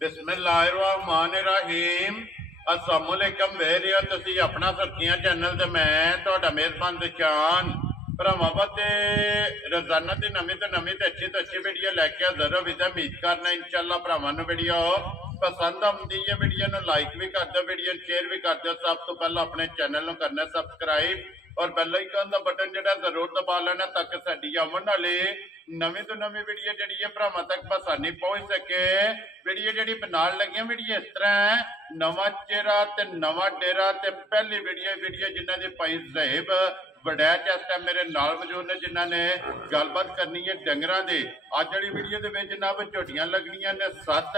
बिस्मिल्लाहिर्रहमानिर्रहीम अस्सलामुअलैकुम वेरियो तुसी अपना सब्जियां चैनल ते मैं तुहाडा मेज़बान दिशान भरावां वास्ते रोजाना दी नवीं तो अच्छी वीडियो लैके हाज़र हो विदा उम्मीद करना इंशाअल्लाह भरावां नूं वीडियो पसंद आउंदी है। वीडियो नूं लाइक भी कर दो, वीडियो शेयर भी कर दो। सब तो पहला अपने चैनल नूं करना सबसक्राइब और बेल आइकन दा बटन जिहड़ा जरूर दबा लेना ताकि साडी आउण वाली नवीं तो नवीं वीडियो जिहड़ी है भरावां तक आसानी पहुंच सके। वीडियो जिहड़ी बनाउण लगियां वीडियो इस तरह है, नवां चेहरा ते नवां डेरा ते पहली वीडियो जिन्हां दी भाई ज़हीब वडैच इस टाइम मेरे नाल मौजूद ने जिन्हां ने गलबात करनी है डंगरां दी। अज वाली वीडियो दे विच जनाब झोटियां लगनियां ने 7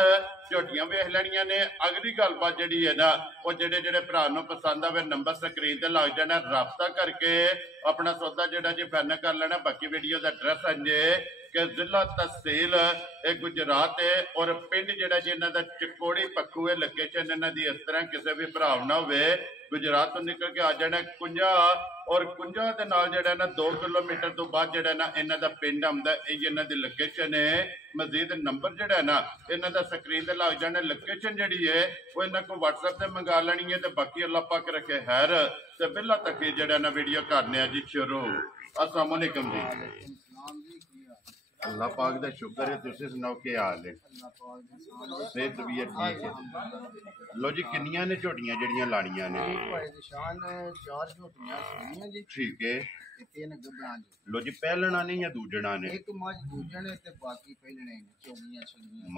झोटियां वेख लैणियां ने। अगली गलबात जिहड़ी है ना वो जिहड़े भरा नूं पसंद आवे नंबर स्क्रीन ते लग जाना, राबता करके अपना सौदा जिहड़ा जी फाइनल कर लेना। बाकी वीडियो का एड्रैस है कि जिला तहसील गुजरात है और पिंड जिहड़ा जी इन्हां दा चिकोड़ी पक्खू है। लोकेशन इन्हां दी इस तरह किसी भी भरा ना होवे गुजरात तो निकल के आ जाना कुंजा और कुंजा दे नाल जिहड़ा ना 2 किलोमीटर तो बाद जिहड़ा ना इन्हां दा पिंड आउंदा है। इन्हां दी लोकेशन है। मजीद नंबर जिहड़ा है ना इन्हां दा स्क्रीन ते लग जाना। लोकेशन जिहड़ी है वो इन्हां को व्हाट्सएप ते मंगा लेनी है। ते बाकी अल्लाह पाक रखे खैर ते बिल्ला तक जिहड़ा ना वीडियो करने जी शुरू। अस्सलाम वालेकुम जी। अल्लाह पाक दा शुक्र है। तुसीं सुनाओ क्या हाल है? सेहत तबीयत ठीक है? लो जी किन्नियां ने झोटियां जड़ियां लानियां ने? ठीक है। लो जी पहलना ने या दूजना ने?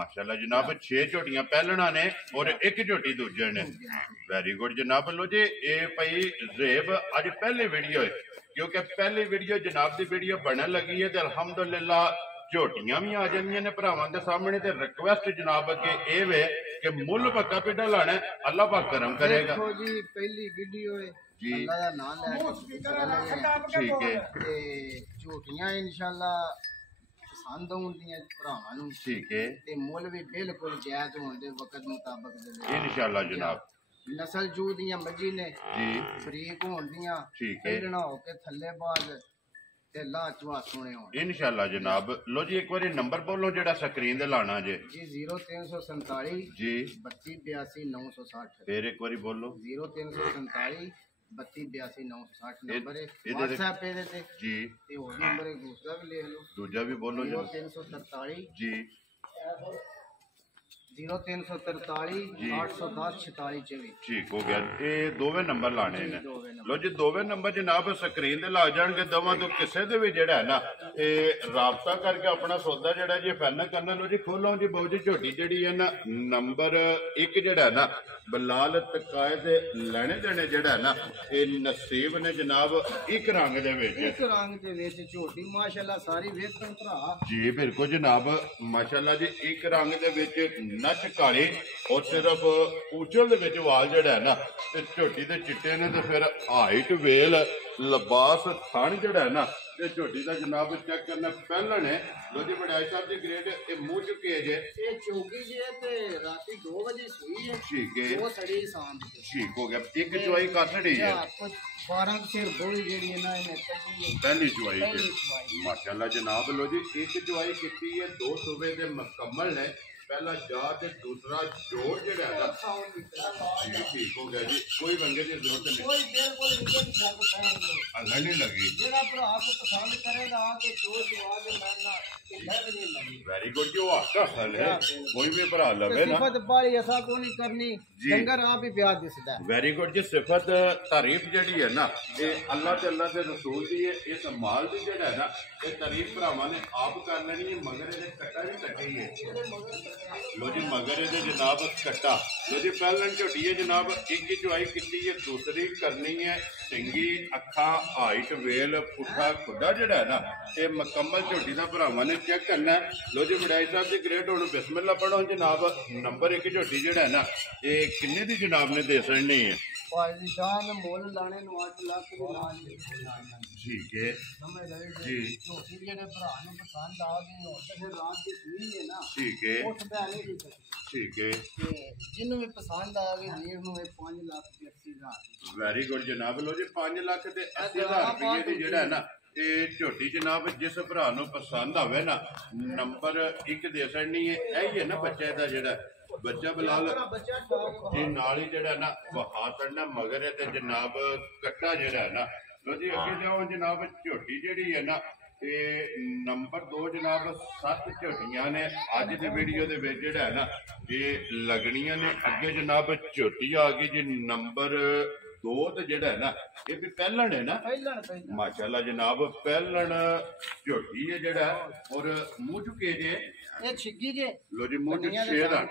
माशाल्लाह जनाब 6 झोटियां पहलना ने और 1 झोटी दूजे ने। वेरी गुड जनाब। लो जी ये भाई ज़ेब अज पहली वीडियो है क्योंकि पहली वीडियो जनाब की वीडियो बनने लगी है। तो अल्हम्दुलिल्लाह झोटियां भी आ जानियां ने भरावां दे सामने। ते रिक्वेस्ट जनाब अगे ए वे कि मुल पक्का पिड्डा लाना है, अल्लाह पाक करम करेगा। देखो जी पहली वीडियो है जी अल्लाह दा नाम लेके ठीक है ते झोटियां इंशाल्लाह पसंद होंदियां भरावां नूं। ठीक है ते मुल भी बिल्कुल जायज होण दे वक्त मुताबिक इंशाल्लाह जनाब। नस्ल जू दियां मजी ने जी फरीक होण दियां ठीक है खेलना हो के थल्ले बाज ते ला चवा सोने होण इंशाल्लाह जनाब। लो जी एक बार नंबर बोलो जेड़ा स्क्रीन ते लाना जे। जी 0347 जी 32 82 960। फिर एक बार बोलो 0347 32 82 960 नंबर है व्हाट्सएप पे देते जी। ते और नंबर है दूसरा भी लिख लो। दूजा भी बोलो 0347 जी 0343 810 46 24। ठीक हो गया। ये दोवें नंबर लाने ने। लो जी दोवें नंबर जनाब स्क्रीन ते लग जाएंगे। दोवां तो किसी दे भी जेड़ा है ना ये राबता करके अपना सौदा जेड़ा जी फाइनल करना। लो जी खोलो जी बहु जी झोटी जेड़ी है ना नंबर 1 जेड़ा है ना बलाल तकाए दे लेने देने जेड़ा है ना ये नसीब ने जनाब एक रंग दे विच एक रंग दे विच झोटी माशाल्लाह सारी वेखण भरा जी बिल्कुल जनाब माशाल्लाह जी एक रंग दे विच नच काली और सिर्फ उचल दे विच वाल जेड़ा है ना ते झोटी दे चिट्टे ने ते फिर हाइट वेल लिबास थन जेड़ा है ना ते झोटी दा जनाब चेक करना पहलन है। लो जी वडाई साहब जी ग्रेड ये मुंह चुके जे ये चौकी जे ते राती 2 बजे सोई है। ठीक है वो सड़ी शाम ठीक हो गया। एक चुवाई कासड़ी है 12 शेर बोली जेड़ी है ना इने कटी पहली चुवाई माशाल्लाह जनाब। लो जी एक चुवाई की है 2 सूबे दे मुकम्मल है। पहला जात दूसरा जोड़ जेड़ा है ना ठीक हो गया जी। कोई रंगे की जरूरत नहीं कोई बिल्कुल अल्लाह नहीं लगी जेड़ा भरा को पसंद करेगा के चोर जवा दे मारना कि लग नहीं लगी। वेरी गुड जो आपका हल है कोई भी भरा लवे ना सिफत बाली ऐसा को नहीं करनी डंगर आप ही प्यार दिसदा। वेरी गुड जी सिफत तारीफ जेड़ी है ना ये अल्लाह ते अल्लाह दे रसूल दी है। इस माल दी जेड़ा है ना ये तारीफ भरावां ने आप कर लेनी है। मगर ये कट्टा भी कट्टी है। लो जी मगर ये जनाब कट्टा। लो जी पहलन झोटी है जनाब एक चुवाई की है दूसरी करनी है सिंगी अखा हाइट वेल पुठा खुदा जेड़ा है ना ये मुकम्मल झोटी का भरावां ने चेक करना है। लो जी वडाई साहब जी ग्रेट हुण बिस्मिल्लाह पढ़ो जनाब। नंबर 1 झोटी जेड़ा है ना ये किन्ने दी जनाब ने दे सड़नी है? पाकिस्तान मोल लाने नु 8 लाख दी लान ठीक है समझ रहे जी। झोटी जेड़े भरा नु पसंद आ गई और ते फिर रात की सुई है ना ठीक है उस पहले की ठीक है जिन्हों भी पसंद आ गई वीर नु 5 लाख की 80 हज़ार। वेरी गुड जनाब। लो जी 5 लाख ते 80,000 रुपये की जेड़ा है ना ये झोटी जनाब जिस भरा नूं पसंद आवे ना नंबर 1 दे सड़नी है। यही है ना बच्चे दा जेड़ा ਬੱਚਾ ਬਿਲਾਲ ਬੱਚਾ ਠਾਕ ਜੀ ਨਾਲ ਹੀ ਜਿਹੜਾ ਨਾ ਵਹਾ ਚੜਨਾ ਮਗਰ ਹੈ ਤੇ ਜਨਾਬ ਕੱਟਾ ਜਿਹੜਾ ਹੈ ਨਾ ਲੋ ਜੀ ਅੱਗੇ ਜਾਓ ਜਨਾਬ ਝੋਟੀ ਜਿਹੜੀ ਹੈ ਨਾ ਤੇ ਨੰਬਰ 2 ਜਨਾਬ 7 ਝੋਟੀਆਂ ਨੇ ਅੱਜ ਦੇ ਵੀਡੀਓ ਦੇ ਵਿੱਚ ਜਿਹੜਾ ਹੈ ਨਾ ਇਹ ਲੱਗਣੀਆਂ ਨੇ ਅੱਗੇ ਜਨਾਬ ਝੋਟੀ ਆ ਗਈ ਜੀ ਨੰਬਰ 2 ਤੇ ਜਿਹੜਾ ਹੈ ਨਾ ਇਹ ਵੀ ਪਹਿਲਣ ਹੈ ਨਾ ਪਹਿਲਣ ਮਾਸ਼ਾਅੱਲਾ ਜਨਾਬ ਪਹਿਲਣ ਝੋਟੀ ਹੈ ਜਿਹੜਾ ਔਰ ਮੂੰਹ ਚੁੱਕੇ ਜੇ ਇਹ ਛਿੱਗੀ ਜੇ ਲੋ ਜੀ ਮੂੰਹ ਚ ਛੇਦ ਆ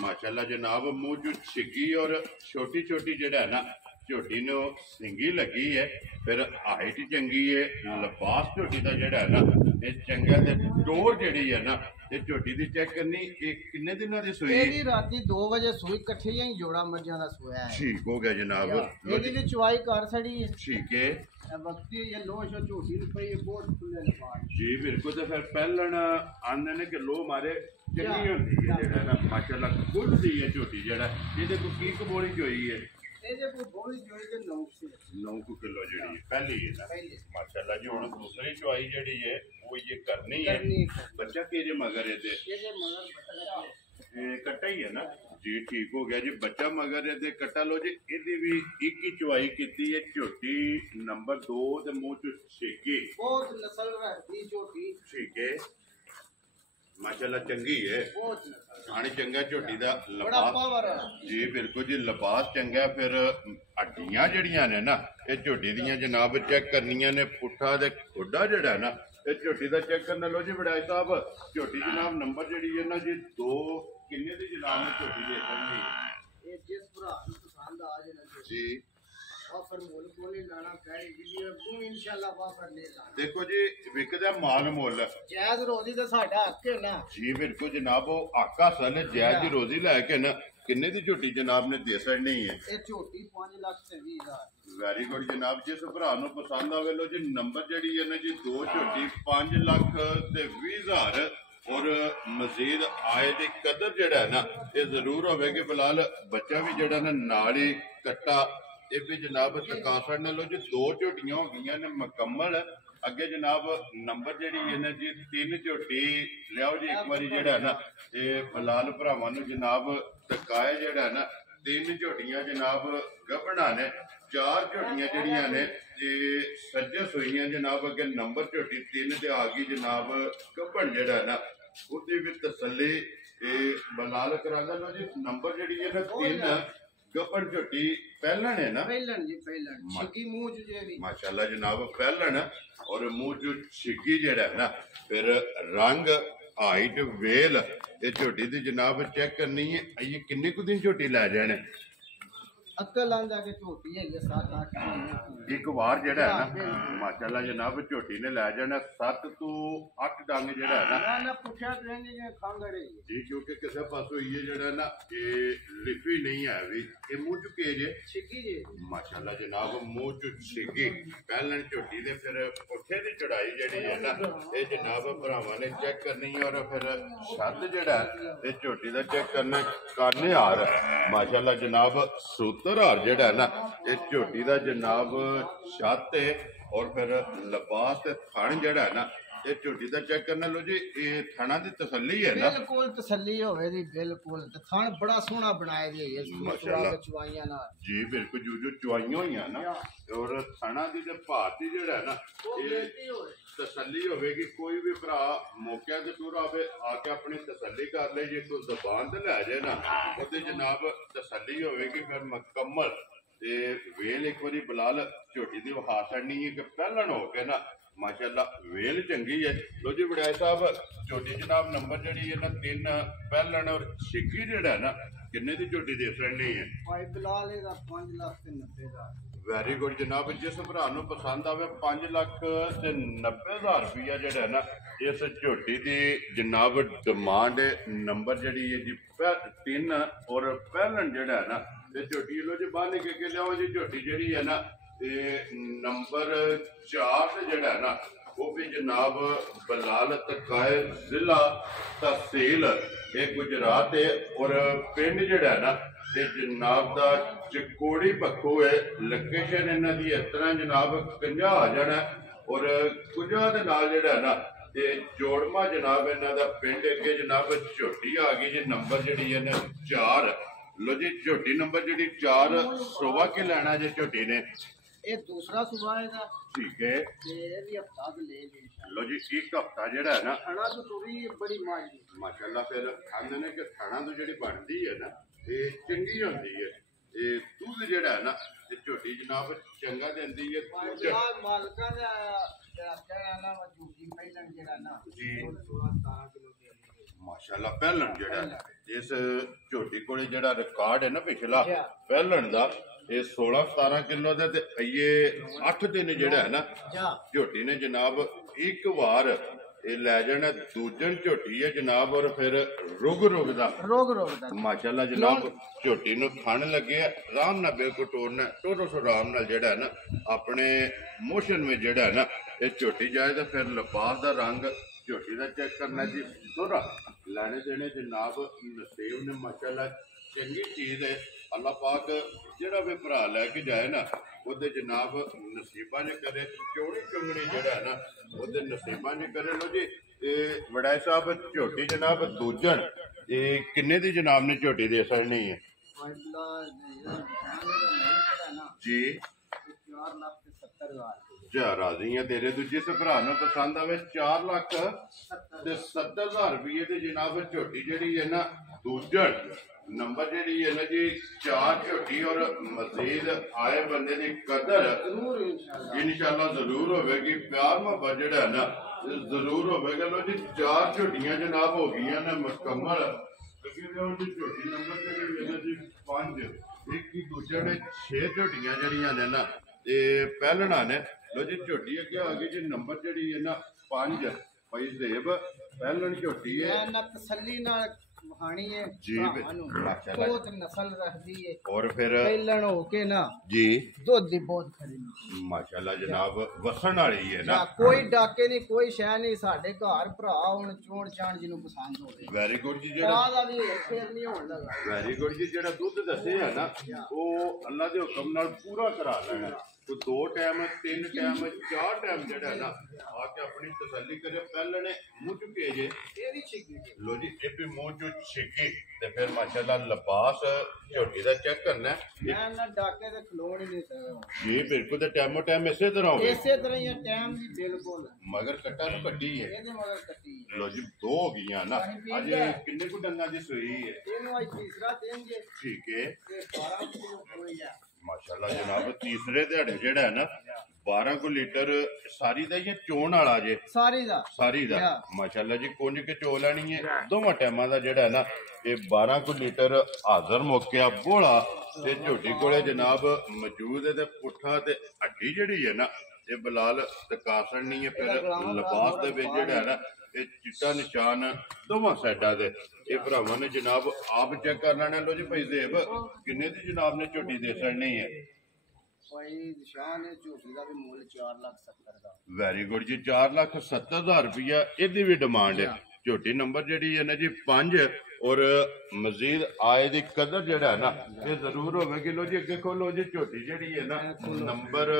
ਮਾਸ਼ਾਅੱਲਾ ਜਨਾਬ ਮੂੰਹ ਚ ਛਿੱਗੀ ਔਰ ਛੋਟੀ ਛੋਟੀ ਜਿਹੜਾ ਹੈ ਨਾ ਝੋਟੀ ਨੂੰ ਸਿੰਗੀ ਲੱਗੀ ਹੈ ਫਿਰ ਹਾਈਟ ਚੰਗੀ ਹੈ ਲਿਬਾਸ ਝੋਟੀ ਦਾ ਜਿਹੜਾ ਹੈ ਨਾ ਇਹ ਚੰਗਾ ਤੇ ਟੋਰ ਜਿਹੜੀ ਹੈ ਨਾ ਇਹ ਝੋਟੀ ਦੀ ਚੈੱਕ ਕਰਨੀ ਇਹ ਕਿੰਨੇ ਦਿਨਾਂ ਦੀ ਸੂਈ ਇਹਦੀ ਰਾਤੀ 2 ਵਜੇ ਸੂਈ ਇਕੱਠੇ ਹੀ ਜੋੜਾ ਮੱਝਾਂ ਦਾ ਸੋਇਆ ਹੈ ਠੀਕ ਹੋ ਗਿਆ ਜਨਾਬ ਇਹਦੀ ਵੀ ਚੁਆਈ ਕਰ ਛੜੀ ਠੀਕ ਹੈ ਵਕਤੀ ਇਹ ਲੋਸ਼ ਝੋਟੀ ਨੂੰ ਪਈ ਬਹੁਤ ਖੁੱਲੇ ਲਪਾਟ ਜੀ ਬਿਲਕੁਲ ਤੇ ਫਿਰ ਪਹਿਲਣ ਆਂਦੇ ਨੇ ਕਿ ਲੋ ਮਾਰੇ ਚੰਗੀ ਹੁੰਦੀ ਹੈ ਜਿਹੜਾ ਨਾ ਮਾਸ਼ਾਅੱਲਾ ਖੁੱਲਦੀ ਹੈ ਝੋਟੀ ਜਿਹੜਾ ਇਹਦੇ ਕੋ ਕੀ ਕਬੋਲੀ ਹੋਈ ਹੈ ਇਹਦੇ ਕੋ ਬੋਲੀ ਜੋਈ ਤੇ 9 ਕਿਲੋ ਜਿਹੜੀ ਹੈ ਪਹਿਲੀ ਹੈ ਨਾ ਮਾਸ਼ਾਅੱਲਾ ਜੀ ਹੁਣ ਦੂਸਰੀ ਚੁਆਈ ਜਿਹੜੀ ਹੈ ਉਹ ਇਹ ਕਰਨੀ ਹੈ ਬੱਚਾ ਕਿਹਦੇ ਮਗਰ ਇਹਦੇ ਇਹ ਕੱਟਾ ਹੀ ਹੈ ਨਾ ਜੀ ਠੀਕ ਹੋ ਗਿਆ ਜੀ ਬੱਚਾ ਮਗਰ ਇਹਦੇ ਕੱਟਾ ਲੋ ਜੀ ਇਹਦੀ ਵੀ ਇੱਕ ਹੀ ਚੁਆਈ ਕੀਤੀ ਹੈ ਝੋਟੀ ਨੰਬਰ 2 ਤੇ ਮੂੰਹ ਚ ਛੇਕੇ ਬਹੁਤ ਨਸਲ ਰੱਖਦੀ ਝੋਟੀ ਠੀਕ ਹੈ ਮਾਸ਼ਾਅੱਲਾ ਚੰਗੀ ਹੈ ਖਾਣੀ ਚੰਗਾ ਝੋਟੀ ਦਾ ਬੜਾ ਲਿਬਾਸ ਪਾਵਰ ਜੀ ਬਿਲਕੁਲ ਜੀ ਲਿਬਾਸ ਚੰਗਾ ਫਿਰ ਹੱਡੀਆਂ ਜਿਹੜੀਆਂ ਨੇ ਨਾ ਇਹ ਝੋਟੀ ਦੀਆਂ ਜਨਾਬ ਚੈੱਕ ਕਰਨੀਆਂ ਨੇ ਪੁੱਠਾ ਤੇ ਖੋਡਾ ਜਿਹੜਾ ਨਾ ਇਹ ਝੋਟੀ ਦਾ ਚੈੱਕ ਕਰਨਾ ਲੋ ਜੀ ਵਡਾਈ ਸਾਹਿਬ ਝੋਟੀ ਜਨਾਬ ਨੰਬਰ ਜਿਹੜੀ ਹੈ ਨਾ ਜੀ 2 ਕਿੰਨੇ ਦੀ ਜਨਾਬ ਨੇ ਝੋਟੀ ਦੇ ਕਰਨੀ ਇਹ ਜਿਸ ਭਰਾ ਨੂੰ ਪਸੰਦ ਆ ਜੇ ਨਾ ਜੀ ਆਫਰ ਮੁੱਲ ਕੋਲੀ ਲਾਣਾ ਕਹਿ ਵੀਡੀਓ ਤੂੰ ਇਨਸ਼ਾਅੱਲਾ ਆਫਰ ਲੈ ਲਾ ਦੇਖੋ ਜੀ ਵਿਕਦਾ ਮਾਲ ਮੁੱਲ ਜਾਇਜ਼ ਰੋਜ਼ੀ ਤੇ ਸਾਡਾ ਹੱਕ ਹੈ ਨਾ ਜੀ ਬਿਲਕੁਲ ਜਨਾਬ ਉਹ ਆਕਾ ਸਨ ਜਾਇਜ਼ ਦੀ ਰੋਜ਼ੀ ਲੈ ਕੇ ਨਾ ਕਿੰਨੇ ਦੀ ਝੋਟੀ ਜਨਾਬ ਨੇ ਦੇ ਛੱਡਣੀ ਹੈ ਇਹ ਝੋਟੀ 5 ਲੱਖ ਤੇ 20,000 ਵੈਰੀ ਗੁੱਡ ਜਨਾਬ ਜਿਸ ਭਰਾ ਨੂੰ ਪਸੰਦ ਆਵੇ ਲੋ ਜੀ ਨੰਬਰ ਜਿਹੜੀ ਹੈ ਨਾ ਜੀ 2 ਝੋਟੀ 5 ਲੱਖ ਤੇ 20,000 ਔਰ ਮਜ਼ੀਦ ਆਏ ਦੀ ਕਦਰ ਜਿਹੜਾ ਹੈ ਨਾ ਇਹ ਜ਼ਰੂਰ ਹੋਵੇ ਕਿ ਫਿਲਹਾਲ ਬੱਚਾ ਵੀ ਜਿਹੜਾ ਨਾ ਨਾਲ ਹੀ ਕੱਟਾ ਇਹ ਵੀ ਜਨਾਬ ਤਕਾਸੜ ਨੇ ਲੋ ਜੀ 2 ਝੋਟੀਆਂ ਹੋ ਗਈਆਂ ਨੇ ਮੁਕੰਮਲ ਅੱਗੇ ਜਨਾਬ ਨੰਬਰ ਜਿਹੜੀ ਹੈ ਨਾ ਜੀ 3 ਝੋਟੀ ਲਿਆਓ ਜੀ ਇੱਕ ਵਾਰੀ ਜਿਹੜਾ ਨਾ ਇਹ ਫਿਲਹਾਲ ਭਰਾਵਾਂ ਨੂੰ ਜਨਾਬ ਤਕਾਏ ਜਿਹੜਾ ਨਾ 3 ਝੋਟੀਆਂ ਜਨਾਬ ਗੱਭਣਾ ਨੇ 4 ਝੋਟੀਆਂ ਜਿਹੜੀਆਂ ਨੇ ਇਹ ਸੱਜੇ ਸੋਈਆਂ ਜਨਾਬ ਅੱਗੇ ਨੰਬਰ ਝੋਟੀ 3 ਤੇ ਆ ਗਈ ਜਨਾਬ ਗੱਭਣ ਜਿਹੜਾ ਨਾ ਉਹਦੀ ਵੀ ਤਸੱਲੀ ਇਹ ਬਲਾਲ ਕਰਾਂਦਾ ਲੋ ਜੀ ਨੰਬਰ ਜਿਹੜੀ ਹੈ ਨਾ 3 ਗੱਭਣ ਝੋਟੀ ਪਹਿਲਣ ਹੈ ਨਾ ਪਹਿਲਣ ਜੀ ਪਹਿਲਣ ਛਿੱਗੀ ਮੂੰਹ ਚ ਜੇ ਵੀ ਮਾਸ਼ਾਅੱਲਾ ਜਨਾਬ ਪਹਿਲਣ ਔਰ ਮੂੰਹ ਚ ਛਿੱਗੀ ਜਿਹੜਾ ਹੈ ਨਾ ਫਿਰ ਰੰਗ ਹਾਈਟ ਵੇਲ ਇਹ ਝੋਟੀ ਦੀ ਜਨਾਬ ਚੈੱਕ ਕਰਨੀ ਹੈ ਇਹ ਕਿੰਨੇ ਕੁ ਦਿਨ ਝੋਟੀ ਲੈ ਜਾਣ ਅਕਲ ਆਂਦਾ ਕਿ ਝੋਟੀ ਹੈ 7-8 ਮਹੀਨੇ ਇੱਕ ਵਾਰ ਜਿਹੜਾ ਹੈ ਨਾ ਮਾਸ਼ਾਅੱਲਾ ਜਨਾਬ ਝੋਟੀ ਨੇ ਲੈ ਜਾਣਾ 7 ਤੋਂ 8 ਡੰਗ ਜਿਹੜਾ ਹੈ ਨਾ ਨਾ ਪੁੱਛਿਆ ਕਹਿੰਦੇ ਜੇ ਖੰਗੜੇ ਜੀ ਕਿਉਂਕਿ ਕਿਸੇ ਪਾਸੋਂ ਇਹ ਜਿਹੜਾ ਨਾ ਇਹ ਲਿਫੀ ਨਹੀਂ ਹੈ ਵੀ ਇਹ ਮੂੰਹ ਚੁੱਕੇ ਜੇ ਛਿੱਗੀ ਜੇ ਮਾਸ਼ਾਅੱਲਾ ਜਨਾਬ ਮੂੰਹ ਚ ਛਿੱਗੀ ਪਹਿਲਣ ਝੋਟੀ ਦੇ ਫਿਰ ਪੁੱਠੇ ਦੀ ਚੜਾਈ ਜਿਹੜੀ ਹੈ ਨਾ ਇਹ ਜਨਾਬ ਭਰਾਵਾਂ ਨੇ ਚੈੱਕ ਕਰਨੀ ਔਰ ਫਿਰ ਛੱਦ ਜਿਹੜਾ ਇਹ ਝੋਟੀ ਦਾ ਚੈੱਕ ਕਰਨੇ ਹਾਰ ਮਾਸ਼ਾਅੱਲਾ ਜਨਾਬ ਸੂਤਰ ਹਾਰ ਜਿਹੜਾ ਨਾ ਇਹ ਝੋਟੀ ਦਾ ਜਨਾਬ ਛੱਤ ਹੈ ਔਰ ਫਿਰ ਲਿਬਾਸ ਤੇ ਥਣ ਜਿਹੜਾ ਹੈ ਨਾ ਇਹ ਝੋਟੀ ਦਾ ਚੈੱਕ ਕਰਨਾ ਲੋ ਜੀ ਇਹ ਥਣਾ ਦੀ ਤਸੱਲੀ ਹੈ ਨਾ ਬਿਲਕੁਲ ਤਸੱਲੀ ਹੋਵੇ ਦੀ ਬਿਲਕੁਲ ਤੇ ਥਣ ਬੜਾ ਸੋਹਣਾ ਬਣਾਇਆ ਜੀ ਇਹ ਮਾਸ਼ਾਅੱਲਾ ਚੁਆਈਆਂ ਨਾਲ ਜੀ ਬਿਲਕੁਲ ਜੋ ਚੁਆਈਆਂ ਹੋਈਆਂ ਨਾ ਔਰ ਥਣਾ ਦੀ ਤੇ ਭਾਰਤੀ ਜਿਹੜਾ ਹੈ ਨਾ ਇਹ ਤਸੱਲੀ ਹੋਵੇਗੀ ਕੋਈ ਵੀ ਭਰਾ ਮੌਕੇ ਤੇ ਟੁਰ ਆਵੇ ਆ ਕੇ ਆਪਣੀ ਤਸੱਲੀ ਕਰ ਲੈ ਜੇ ਕੋਈ ਜ਼ਬਾਨ ਤੇ ਲੈ ਜਾਏ ਨਾ ਉਹਦੇ ਜਨਾਬ ਤਸੱਲੀ ਹੋਵੇਗੀ ਫਿਰ ਮੁਕੰਮਲ ਤੇ ਵੇਲ ਇੱਕ ਵਾਰੀ ਬਲਾਲ ਝੋਟੀ ਦੀ ਵਹਾ ਛੱਡਣੀ ਹੈ ਕਿ ਪਹਿਲਣ ਹੋ ਕੇ ਨਾ ਮਾਸ਼ਾਅੱਲਾ ਵੇਲ ਚੰਗੀ ਹੈ ਲੋ ਜੀ ਵਡਾਈ ਸਾਹਿਬ ਝੋਟੀ ਜਨਾਬ ਨੰਬਰ ਜਿਹੜੀ ਹੈ ਨਾ 3 ਪਹਿਲਣ ਔਰ ਛਿੱਗੀ ਜਿਹੜਾ ਨਾ ਕਿੰਨੇ ਦੀ ਝੋਟੀ ਦੇ ਛੱਡਣੀ ਹੈ ਭਾਈ ਬਲਾਲ ਇਹਦਾ 5 ਲੱਖ ਤੇ 90,000 ਵੈਰੀ ਗੁੱਡ ਜਨਾਬ ਜਿਸ ਭਰਾ ਨੂੰ ਪਸੰਦ ਆਵੇ 5 ਲੱਖ ਤੇ 90,000 ਰੁਪਇਆ ਜਿਹੜਾ ਨਾ ਇਸ ਝੋਟੀ ਦੀ ਜਨਾਬ ਡਿਮਾਂਡ ਨੰਬਰ ਜਿਹੜੀ ਹੈ ਜੀ 3 ਔਰ ਪਹਿਲਣ ਜਿਹੜਾ ਨਾ ਇਹ ਝੋਟੀ ਲੋ ਜੀ ਬਾਹਰ ਨਿਕਲ ਕੇ ਲਿਆਓ ਜੀ ਝੋਟੀ ਜਿਹੜੀ ਹੈ ਨਾ ਇਹ ਨੰਬਰ 4 ਤੇ ਜਿਹੜਾ ਨਾ ਉਹ ਵੀ ਜਨਾਬ ਬਲਾਲ ਤਕਾਏ ਜ਼ਿਲ੍ਹਾ ਤਹਿਸੀਲ ਇਹ ਗੁਜਰਾਤ ਹੈ ਔਰ ਪਿੰਡ ਜਿਹੜਾ ਨਾ ਇਹ ਜਨਾਬ ਦਾ ਚਕੋੜੀ ਪੱਖੋ ਹੈ ਲੋਕੇਸ਼ਨ ਇਹਨਾਂ ਦੀ ਇਸ ਤਰ੍ਹਾਂ ਜਨਾਬ 50 ਆ ਜਾਣਾ ਔਰ ਕੁਝਾਂ ਦੇ ਨਾਲ ਜਿਹੜਾ ਨਾ ਤੇ ਜੋੜਮਾ ਜਨਾਬ ਇਹਨਾਂ ਦਾ ਪਿੰਡ ਅੱਗੇ ਜਨਾਬ ਝੋਟੀ ਆ ਗਈ ਜੀ ਨੰਬਰ ਜਿਹੜੀ ਹੈ ਨਾ 4 ਲੋ ਜੀ ਝੋਟੀ ਨੰਬਰ ਜਿਹੜੀ 4 ਸੋਵਾ ਕੇ ਲੈਣਾ ਜੇ ਝੋਟੀ ਨੇ ਇਹ ਦੂਸਰਾ ਸੁਭਾ ਹੈਗਾ ਠੀਕ ਹੈ ਤੇ ਇਹ ਵੀ ਹਫਤਾ ਦੇ ਲੈ ਲਈ ਲੋ ਜੀ ਇੱਕ ਹਫਤਾ ਜਿਹੜਾ ਹੈ ਨਾ ਖਾਣਾ ਤੋਂ ਥੋੜੀ ਬੜੀ ਮਾਜੀ ਮਾਸ਼ਾਅੱਲਾ ਫਿਰ ਆਂਦੇ ਨੇ ਕਿ ਖਾਣਾ ਤੋਂ ਜਿਹੜੀ ਬਣਦੀ ਹੈ ਨਾ ਇਹ ਚੰਗੀ ਹੁੰਦੀ ਹੈ ਇਹ ਦੁੱਧ ਜਿਹੜਾ ਹੈ ਨਾ ਇਹ ਝੋਟੀ ਜਨਾਬ ਚੰਗਾ ਦਿੰਦੀ ਹੈ ਮਾਲਕਾਂ ਦਾ ਜਿਹੜਾ ਨਾ ਝੂਠੀ ਪਹਿਲਾਂ ਜਿਹੜਾ ਨਾ ਜੀ 16-17 ਕਿਲੋ ਦੇ ਮਾਸ਼ਾਅੱਲਾ ਪਹਿਲਣ ਜਿਹੜਾ ਇਸ ਝੋਟੀ ਕੋਲੇ ਜਿਹੜਾ ਰਿਕਾਰਡ ਹੈ ਨਾ ਪਿਛਲਾ ਪਹਿਲਣ ਦਾ ਇਹ 16-17 ਕਿਲੋ ਦਾ ਤੇ ਇਹ 8 ਦਿਨ ਜਿਹੜਾ ਹੈ ਨਾ ਝੋਟੀ ਨੇ ਜਨਾਬ ਇੱਕ ਵਾਰ ਇਹ ਲੈ ਜਾਣਾ ਦੂਜਣ ਝੋਟੀ ਹੈ ਜਨਾਬ ਔਰ ਫਿਰ ਰੁਗ ਦਾ ਮਾਸ਼ਾਅੱਲਾ ਜਨਾਬ ਝੋਟੀ ਨੂੰ ਖਾਣ ਲੱਗੇ ਆਰਾਮ ਨਾਲ ਬਿਲਕੁਲ ਟੋਟੋ ਆਰਾਮ ਨਾਲ ਜਿਹੜਾ ਹੈ ਨਾ ਆਪਣੇ ਮੋਸ਼ਨ ਵਿੱਚ ਜਿਹੜਾ ਹੈ ਨਾ ਇਹ ਝੋਟੀ ਜਾਏ ਤਾਂ ਫਿਰ ਲਿਬਾਸ ਦਾ ਰੰਗ ਝੋਟੀ ਦਾ ਚੈੱਕ ਕਰਨਾ ਜੀ ਥੋੜਾ ਲੈਣੇ ਦੇਣੇ ਜਨਾਬ ਨਸੀਬ ਨੇ ਮਾਸ਼ਾਅੱਲਾ ਚੰਗੀ ਚੀਜ਼ ਹੈ ਅੱਲਾਹ ਪਾਕ ਜਿਹੜਾ ਵੀ ਭਰਾ ਲੈ ਕੇ ਜਾਏ ਨਾ ਉਹਦੇ ਜਨਾਬ ਨਸੀਬਾਂ ਨੇ ਕਰੇ ਚੋਣੀ ਜਿਹੜਾ ਹੈ ਨਾ ਉਹਦੇ ਨਸੀਬਾਂ ਨੇ ਕਰੇ ਲੋ ਜੀ ਇਹ ਵੜਾਈ ਸਾਹਿਬ ਝੋਟੀ ਜਨਾਬ ਦੂਜਣ ਇਹ ਕਿੰਨੇ ਦੀ ਜਨਾਬ ਨੇ ਝੋਟੀ ਦੇ ਅਸਰ ਨਹੀਂ ਹੈ ਜੀ 4,70,000 ਰਾਜ਼ੀ ਆ ਤੇਰੇ ਦੂਜੇ ਭਰਾ ਨੂੰ ਪਸੰਦ ਆਵੇ 4,70,000 ਰੁਪਏ ਤੇ ਜਨਾਬ ਝੋਟੀ ਜਿਹੜੀ ਹੈ ਨਾ ਦੂਜਣ ਨੰਬਰ ਜਿਹੜੀ ਹੈ ਨਾ ਜੀ 4 ਝੋਟੀ ਔਰ ਮਜ਼ੀਦ ਆਏ ਬੰਦੇ ਦੀ ਕਦਰ ਇਨਸ਼ਾਅੱਲਾ ਜ਼ਰੂਰ ਹੋਵੇਗੀ ਪਿਆਰ ਮੁਹੱਬਤ ਜਿਹੜਾ ਹੈ ਨਾ ਜ਼ਰੂਰ ਹੋਵੇਗਾ ਲੋ ਜੀ 4 ਝੋਟੀਆਂ ਜਨਾਬ ਹੋ ਗਈਆਂ ਨੇ ਮੁਕੰਮਲ ਝੋਟੀ ਨੰਬਰ ਜਿਹੜੀ ਹੈ ਨਾ ਜੀ 5 ਇੱਕ ਹੀ ਦੂਜੇ ਨੇ 6 ਝੋਟੀਆਂ ਜਿਹੜੀਆਂ ਨੇ ਨਾ ਇਹ ਪਹਿਲਣਾ ਨੇ ਲੋ ਜੀ ਝੋਟੀ ਅੱਗੇ ਆ ਗਈ ਜੀ ਨੰਬਰ ਜਿਹੜੀ ਹੈ ਨਾ 5 ਭਾਈ ਜ਼ੇਬ ਪਹਿਲਣ ਝੋਟੀ ਹੈ ਨਾ ਤਸੱਲੀ ਨਾਲ ਵਹਾਣੀ ਹੈ ਜੀ ਮਾਸ਼ਾਅੱਲਾ ਬਹੁਤ ਨਸਲ ਰੱਖਦੀ ਹੈ ਔਰ ਫਿਰ ਪਹਿਲਣ ਹੋ ਕੇ ਨਾ ਜੀ ਦੁੱਧ ਦੀ ਬਹੁਤ ਖਰੀ ਮਾਸ਼ਾਅੱਲਾ ਜਨਾਬ ਵਸਣ ਵਾਲੀ ਹੈ ਨਾ ਕੋਈ ਡਾਕੇ ਨਹੀਂ ਕੋਈ ਸ਼ੈ ਨਹੀਂ ਸਾਡੇ ਘਰ ਭਰਾ ਹੁਣ ਚੋਣ ਚਾਣ ਜਿਹਨੂੰ ਪਸੰਦ ਹੋਵੇ ਵੈਰੀ ਗੁੱਡ ਜੀ ਜਿਹੜਾ ਦਾ ਵੀ ਫੇਰ ਨਹੀਂ ਹੋਣ ਲੱਗਾ ਵੈਰੀ ਗੁੱਡ ਜੀ ਜਿਹੜਾ ਦੁੱਧ ਦੱਸੇ ਹੈ ਨਾ ਉਹ ਅੱਲਾ ਦੇ ਹੁਕਮ ਨਾਲ ਪੂਰਾ ਕਰਾ ਲੈਣਾ तो 2 टाइम 3 टाइम 4 टाइम ਜਿਹੜਾ ਨਾ ਆ ਕੇ ਆਪਣੀ ਤਸੱਲੀ ਕਰੇ ਪਹਿਲਾਂ ਨੇ ਮੂੰਹ ਚੁੱਕੇ ਜੇ ਇਹ ਵੀ ਛਿੱਕੀ ਲੋ ਜੀ ਇਹ ਵੀ ਮੂੰਹ ਚੋਂ ਛਿੱਕੀ ਤੇ ਫਿਰ ਮਾਸ਼ਾਅੱਲਾ ਲਿਬਾਸ ਝੋਟੀ ਦਾ ਚੈੱਕ ਕਰਨਾ ਮੈਂ ਨਾ ਡਾਕੇ ਤੇ ਖਲੋਣ ਹੀ ਨਹੀਂ ਸਕਦਾ ਜੀ ਬਿਲਕੁਲ ਤੇ ਟਾਈਮੋ ਟਾਈਮ ਇਸੇ ਤਰ੍ਹਾਂ ਹੋਵੇ ਇਸੇ ਤਰ੍ਹਾਂ ਹੀ ਟਾਈਮ ਵੀ ਬਿਲਕੁਲ ਮਗਰ ਕੱਟਾ ਨੂੰ ਕੱਟੀ ਹੈ ਇਹਦੇ ਮਗਰ ਕੱਟੀ ਲੋ ਜੀ 2 ਹੋ ਗਈਆਂ ਨਾ ਅੱਜ ਕਿੰਨੇ ਕੁ ਡੰਗਾਂ ਦੀ ਸੂਈ ਹੈ ਇਹਨੂੰ ਅੱਜ ਤੀਸਰਾ ਦਿਨ ਜੇ ਠੀਕ ਹੈ ਤੇ 12 ਕਿਲੋ ਹੋਈ ਆ ਮਾਸ਼ਾਅੱਲਾ ਜਨਾਬ ਤੀਸਰੇ ਦਿਹਾੜੇ ਜਿਹੜਾ ਹੈ ਨਾ 12 ਕੁ ਲੀਟਰ ਸਾਰੀ ਦਾ ਇਹ ਚੋਣ ਵਾਲਾ ਜੇ ਸਾਰੀ ਦਾ ਮਾਸ਼ਾਅੱਲਾ ਜੀ ਕੁੰਝ ਕੇ ਚੋ ਲੈਣੀ ਹੈ ਦੋਵਾਂ ਟਾਈਮਾਂ ਦਾ ਜਿਹੜਾ ਹੈ ਨਾ ਇਹ 12 ਕੁ ਲੀਟਰ ਹਾਜ਼ਰ ਮੌਕਿਆ ਬੋਲਾ ਤੇ ਝੋਟੀ ਕੋਲੇ ਜਨਾਬ ਮੌਜੂਦ ਹੈ ਤੇ ਪੁੱਠਾ ਤੇ ਹੱਡੀ ਜਿਹੜੀ ਹੈ ਨਾ ਇਹ ਬਲਾਲ ਤਕਾਸਣ ਨਹੀਂ ਹੈ ਫਿਰ ਲਿਬਾਸ ਦੇ ਵਿੱਚ ਜਿਹੜਾ ਹੈ ਨਾ ਇਹ ਚਿੱਟਾ ਨਿਸ਼ਾਨ ਦੋਵਾਂ ਸਾਈਡਾਂ ਦੇ ਇਹ ਭਰਾਵਾਂ ਨੇ ਜਨਾਬ ਆਪ ਚੈੱਕ ਕਰ ਲੈਣਾ ਲੋ ਜੀ ਭਾਈ ਜ਼ੇਬ ਕਿੰਨੇ ਦੀ ਜਨਾਬ ਨੇ ਝੋਟੀ ਦੇ ਸੜਨੀ ਹੈ ਭਾਈ ਨਿਸ਼ਾਨ ਹੈ ਝੋਟੀ ਦਾ ਵੀ ਮੁੱਲ 4,70,000 ਦਾ ਵੈਰੀ ਗੁੱਡ ਜੀ 4,70,000 ਰੁਪਇਆ ਇਹਦੀ ਵੀ ਡਿਮਾਂਡ ਹੈ ਝੋਟੀ ਨੰਬਰ ਜਿਹੜੀ ਹੈ ਨਾ ਜੀ 5 ਔਰ ਮਜ਼ੀਦ ਆਏ ਦੀ ਕਦਰ ਜਿਹੜਾ ਹੈ ਨਾ ਇਹ ਜ਼ਰੂਰ ਹੋਵੇਗੀ ਲੋ ਜੀ ਅੱਗੇ ਖੋਲੋ ਜੀ ਝੋਟੀ ਜਿਹੜੀ ਹੈ ਨਾ ਨੰਬਰ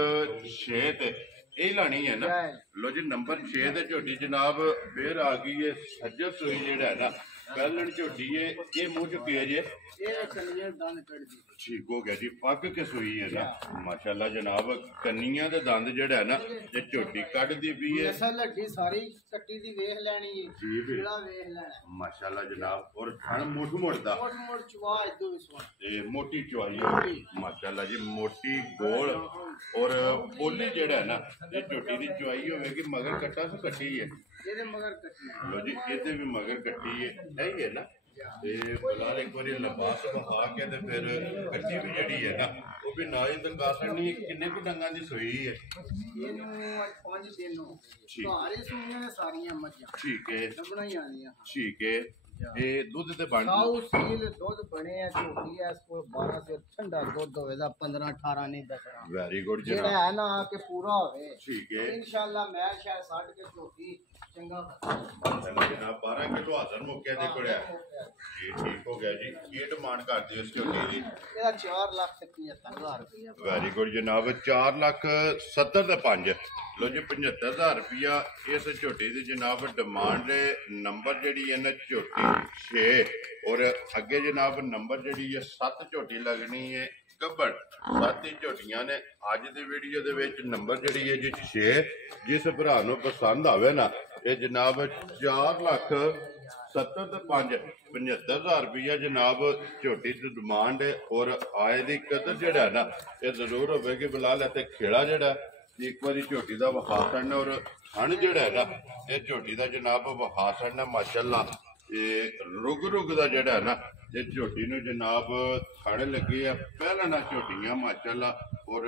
6 ਤੇ ਇਹ ਲਾਣੀ ਹੈ ਨਾ ਲੋ ਜੀ ਨੰਬਰ 6 ਤੇ ਝੋਟੀ ਜਨਾਬ ਫੇਰ ਆ ਗਈ ਹੈ ਸੱਜਰ ਸੂਈ ਜਿਹੜਾ ਹੈ ਨਾ ਪਹਿਲਣ ਝੋਟੀ ਹੈ ਇਹ ਮੂੰਹ ਚੁੱਕੀ ਹੈ ਜੇ ਇਹ ਕੰਨੀਆਂ ਦੰਦ ਕੱਢਦੀ ਠੀਕ ਹੋ ਗਿਆ ਜੀ ਪੱਕ ਕੇ ਸੂਈ ਹੈ ਨਾ ਮਾਸ਼ਾਅੱਲਾ ਜਨਾਬ ਕੰਨੀਆਂ ਦੇ ਦੰਦ ਜਿਹੜਾ ਹੈ ਨਾ ਇਹ ਝੋਟੀ ਕੱਢਦੀ ਵੀ ਹੈ ਅਸਲ ਹੱਡੀ ਸਾਰੀ ਕੱਟੀ ਦੀ ਵੇਖ ਲੈਣੀ ਹੈ ਜਿਹੜਾ ਵੇਖ ਲੈਣਾ ਮਾਸ਼ਾਅੱਲਾ ਜਨਾਬ ਔਰ ਥਣ ਮੁੱਠ ਮੁੱਠਦਾ ਮੁੱਠ ਚਵਾ ਇਦੋਂ ਵੀ ਸੋਹਣਾ ਤੇ ਮੋਟੀ ਚਵਾਈ ਹੈ ਮਾਸ਼ਾਅੱਲਾ ਜੀ ਮੋਟੀ ਗੋਲ ਔਰ ਬੋਲੀ ਜਿਹੜਾ ਹੈ ਨਾ ਇਹ ਝੋਟੀ ਦੀ ਚਵਾਈ ਹੋਵੇਗੀ ਮਗਰ ਕੱਟਾ ਸੋ ਕੱਟੀ ਹੈ ਇਹਦੇ ਮਗਰ ਕੱਟੀ ਲੋ ਜੀ ਇਹਦੇ ਵੀ ਮਗਰ ਕੱਟੀ ਹੈ ਇਹ ਹੈ ਨਾ ਤੇ ਬਲਾਲ ਇੱਕ ਵਾਰੀ ਲਿਬਾਸ ਵਹਾ ਕੇ ਤੇ ਫਿਰ ਕੱਟੀ ਵੀ ਜਿਹੜੀ ਹੈ ਨਾ ਉਹ ਵੀ ਨਾ ਹੀ ਤਕਾਸਣੀ ਕਿੰਨੇ ਕੁ ਡੰਗਾਂ ਦੀ ਸੂਈ ਹੈ ਇਹਨੂੰ 5 ਦਿਨ ਹੋ ਗਏ ਸਾਰੇ ਸੂਈਆਂ ਨੇ ਸਾਰੀਆਂ ਮੱਝਾਂ ਠੀਕ ਹੈ ਲੱਭਣਾ ਹੀ ਆਣੀਆਂ ਠੀਕ ਹੈ ਇਹ ਦੁੱਧ ਤੇ ਬਣ ਸਾਊ ਸੀਲ ਦੁੱਧ ਬਣੇ ਆ ਝੋਟੀ ਐ ਇਸ ਕੋਲ 12 ਸੇ ਠੰਡਾ ਦੁੱਧ ਹੋਵੇਗਾ 15 18 ਨਹੀਂ ਦੱਸਣਾ ਵੈਰੀ ਗੁੱਡ ਜਿਹੜਾ ਹੈ ਨਾ ਕਿ ਪੂਰਾ ਹੋਵੇ ਠੀਕ ਹੈ ਇਨਸ਼ਾਅੱਲਾ ਮੈਂ ਸ਼ਾਇਦ ਛੱਡ ਕੇ ਝੋਟੀ ਚੰਗਾ ਜਨਾਬ 12 ਕਿਲੋ ਹਾਜ਼ਰ ਮੌਕੇ ਦੇ ਕੋਲ ਹੈ ਜੀ ਠੀਕ ਹੋ ਗਿਆ ਜੀ। ਕੀ ਡਿਮਾਂਡ ਕਰਦੇ ਹੋ ਇਸ ਝੋਟੀ ਦੀ? ਇਹਦਾ 4,75,000 ਰੁਪਇਆ। ਵੈਰੀ ਗੁੱਡ ਜਨਾਬ। 4,70,000 ਤੇ 5 ਲੋ ਜੀ 75,000 ਰੁਪਇਆ ਇਸ ਝੋਟੀ ਦੀ ਜਨਾਬ ਡਿਮਾਂਡ। ਨੰਬਰ ਜਿਹੜੀ ਹੈ ਨਾ ਝੋਟੀ 6 ਔਰ ਅੱਗੇ ਜਨਾਬ ਨੰਬਰ ਜਿਹੜੀ ਹੈ 7 ਝੋਟੀ ਲੱਗਣੀ ਹੈ ਗੱਬੜ। 7 ਹੀ ਝੋਟੀਆਂ ਨੇ ਅੱਜ ਦੀ ਵੀਡੀਓ ਦੇ ਵਿੱਚ। ਨੰਬਰ ਜਿਹੜੀ ਹੈ ਜੀ 6। ਜਿਸ ਭਰਾ ਨੂੰ ਪਸੰਦ ਆਵੇ ਨਾ ਇਹ ਜਨਾਬ 4,70,000 ਤੇ 5 75,000 ਰੁਪਇਆ ਜਨਾਬ ਝੋਟੀ ਦੀ ਡਿਮਾਂਡ ਹੈ। ਔਰ ਆਏ ਦੀ ਕਦਰ ਜਿਹੜਾ ਨਾ ਇਹ ਜ਼ਰੂਰ ਹੋਵੇ ਕਿ ਬਿਲਾਲ ਤੇ ਖੇੜਾ ਜਿਹੜਾ ਇੱਕ ਵਾਰੀ ਝੋਟੀ ਦਾ ਵਿਖਾ ਛੱਡਣਾ ਔਰ ਥਣ ਜਿਹੜਾ ਹੈ ਨਾ ਇਹ ਝੋਟੀ ਦਾ ਜਨਾਬ ਵਿਖਾ ਛੱਡਣਾ। ਮਾਸ਼ਾਅੱਲਾ ਇਹ ਰੁਗ ਦਾ ਜਿਹੜਾ ਹੈ ਨਾ ਇਹ ਝੋਟੀ ਨੂੰ ਜਨਾਬ ਥਣ ਲੱਗੇ ਆ ਪਹਿਲਾਂ ਨਾ ਝੋਟੀਆਂ ਮਾਸ਼ਾਅੱਲਾ। ਔਰ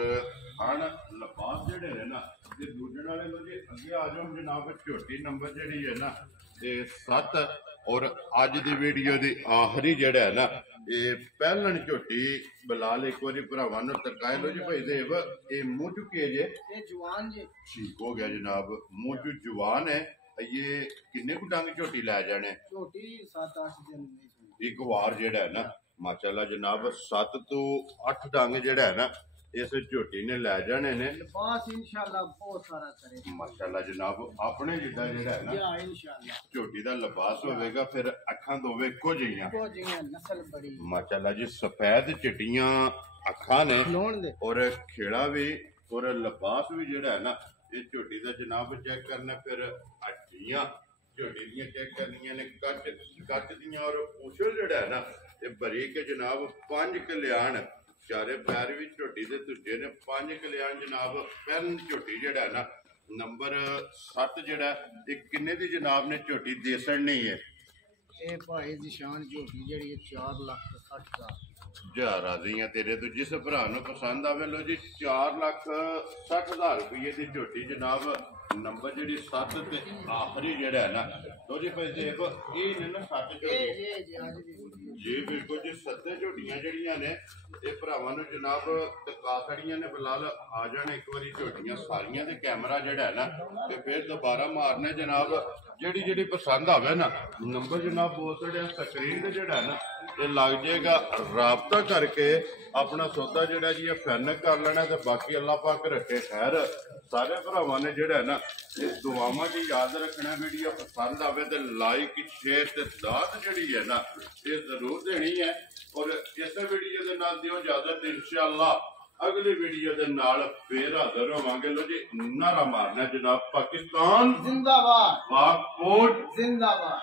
ਥਣ ਲਫਾਜ਼ ਜਿਹੜੇ ਨੇ ਨਾ ਇਹ ਦੂਜਣ ਵਾਲੇ ਨੂੰ ਜੇ ਅੱਗੇ ਆ ਜਾਓ ਜਨਾਬ ਝੋਟੀ ਨੰਬਰ ਜਿਹੜੀ ਹੈ ਨਾ ਇਹ 7 ਔਰ ਅੱਜ ਦੀ ਵੀਡੀਓ ਦੀ ਆਖਰੀ ਜਿਹੜਾ ਹੈ ਨਾ ਇਹ ਪਹਿਲਣ ਝੋਟੀ ਬਿਲਾਲ ਇੱਕ ਵਾਰੀ ਭਰਾਵਾਂ ਨੂੰ ਤਰਕਾਇ ਲੋ ਜੀ ਭਾਈ ਦੇਵ ਇਹ ਮੂੰਹ ਚੁੱਕੇ ਜੇ ਇਹ ਜਵਾਨ ਜੇ ਠੀਕ ਹੋ ਗਿਆ ਜਨਾਬ ਮੂੰਹ ਚ ਜਵਾਨ ਹੈ। ਇਹ ਕਿੰਨੇ ਕੁ ਡੰਗ ਝੋਟੀ ਲੈ ਜਾਣੇ? ਝੋਟੀ 7-8 ਦਿਨ ਦੀ ਇੱਕ ਵਾਰ ਜਿਹੜਾ ਹੈ ਨਾ ਮਾਸ਼ਾਅੱਲਾ ਜਨਾਬ 7 ਤੋਂ 8 ਡੰਗ ਜਿਹੜਾ ਹੈ ਨਾ ਇਸ ਝੋਟੀ ਨੇ ਲੈ ਜਾਣੇ ਨੇ। ਲਿਬਾਸ ਇਨਸ਼ਾਅੱਲਾ ਬਹੁਤ ਸਾਰਾ ਕਰੇ ਮਾਸ਼ਾਅੱਲਾ ਜਨਾਬ ਆਪਣੇ ਜਿੱਦਾਂ ਜਿਹੜਾ ਹੈ ਨਾ ਯਾ ਇਨਸ਼ਾਅੱਲਾ ਝੋਟੀ ਦਾ ਲਿਬਾਸ ਹੋਵੇਗਾ ਫਿਰ ਅੱਖਾਂ ਦੋਵੇਂ ਇੱਕੋ ਜਿਹੀਆਂ ਨਸਲ ਬੜੀ ਮਾਸ਼ਾਅੱਲਾ ਜੀ। ਸਫੈਦ ਚਿੱਟੀਆਂ ਅੱਖਾਂ ਨੇ ਲੋਣ ਦੇ ਔਰ ਖੇੜਾ ਵੀ ਔਰ ਲਿਬਾਸ ਵੀ ਜਿਹੜਾ ਹੈ ਨਾ ਇਹ ਝੋਟੀ ਦਾ ਜਨਾਬ ਚੈੱਕ ਕਰਨਾ। ਫਿਰ ਹੱਡੀਆਂ ਝੋਟੀ ਦੀਆਂ ਚੈੱਕ ਕਰਨੀਆਂ ਨੇ ਕੱਚ ਦੀਆਂ ਔਰ ਪੂਛਲ ਜਿਹੜਾ ਹੈ ਨਾ ਇਹ ਬਰੀਕ ਜਨਾਬ 5 ਕਲਿਆਣ ਚਾਰੇ ਪੈਰ ਵੀ ਝੋਟੀ ਦੇ ਦੂਜੇ ਨੇ 5 ਕਲਿਆਣ ਜਨਾਬ। ਪਹਿਲ ਝੋਟੀ ਜਿਹੜਾ ਨਾ ਨੰਬਰ 7 ਜਿਹੜਾ ਇਹ ਕਿੰਨੇ ਦੀ ਜਨਾਬ ਨੇ ਝੋਟੀ ਦੇਸਣ ਨਹੀਂ ਹੈ? ਇਹ ਭਾਈ ਦੀ ਸ਼ਾਨ ਝੋਟੀ ਜਿਹੜੀ 4,60,000 ਜਾ ਰਾਜ਼ੀਆਂ ਤੇਰੇ ਤੋਂ। ਜਿਸ ਭਰਾ ਨੂੰ ਪਸੰਦ ਆਵੇ ਲੋ ਜੀ 4,60,000 ਰੁਪਏ ਦੀ ਝੋਟੀ ਜਨਾਬ ਨੰਬਰ ਜਿਹੜੀ 7 ਤੇ ਆਖਰੀ ਜਿਹੜਾ ਹੈ ਨਾ ਲੋ ਜੀ ਭਾਈ ਦੇਖ ਇਹ ਨੇ ਨਾ 7 ਝੋਟੀ ਜੀ ਬਿਲਕੁਲ ਜੀ। 7 ਝੋਟੀਆਂ ਜਿਹੜੀਆਂ ਨੇ ਇਹ ਭਰਾਵਾਂ ਨੂੰ ਜਨਾਬ ਟਕਾ ਖੜੀਆਂ ਨੇ। ਬਿਲਾਲ ਆ ਜਾਣ ਇੱਕ ਵਾਰੀ ਝੋਟੀਆਂ ਸਾਰੀਆਂ ਤੇ ਕੈਮਰਾ ਜਿਹੜਾ ਹੈ ਨਾ ਤੇ ਫਿਰ ਦੁਬਾਰਾ ਮਾਰਨਾ ਜਨਾਬ। ਜਿਹੜੀ ਪਸੰਦ ਆਵੇ ਨਾ ਨੰਬਰ ਜਨਾਬ ਬੋਲ ਛੜਿਆ ਸਕਰੀਨ ਤੇ ਜਿਹੜਾ ਹੈ ਨਾ ਇਹ ਲੱਗ ਜਾਏਗਾ। ਰਾਬਤਾ ਕਰਕੇ ਆਪਣਾ ਸੌਦਾ ਜਿਹੜਾ ਜੀ ਇਹ ਫੈਨ ਕਰ ਲੈਣਾ ਤੇ ਬਾਕੀ ਅੱਲਾਹ ਪਾਕ ਰੱਖੇ ਖੈਰ। ਸਾਰੇ ਭਰਾਵਾਂ ਨੇ ਜਿਹੜਾ ਹੈ ਨਾ ਇਹ ਦੁਆਵਾਂ 'ਚ ਯਾਦ ਰੱਖਣਾ। ਵੀਡੀਓ ਪਸੰਦ ਆਵੇ ਤੇ ਲਾਈਕ ਸ਼ੇਅਰ ਤੇ ਦਾਤ ਜਿਹੜੀ ਹੈ ਨਾ ਇਹ ਜ਼ਰੂਰ ਦੇਣੀ ਹੈ। ਔਰ ਇਸੇ ਵੀਡੀਓ ਦੇ ਨਾਲ ਦਿਓ ਇਜਾਜ਼ਤ ਇਨਸ਼ਾਅੱਲਾ ਅਗਲੀ ਵੀਡੀਓ ਦੇ ਨਾਲ ਫੇਰ ਹਾਜ਼ਰ ਹੋਵਾਂਗੇ। ਲੋ ਜੀ ਨਾਰਾ ਮਾਰਨਾ ਜਨਾਬ ਪਾਕਿਸਤਾਨ ਜ਼ਿੰਦਾਬਾਦ ਪਾਕ ਫੌਜ ਜ਼ਿੰਦਾਬਾਦ।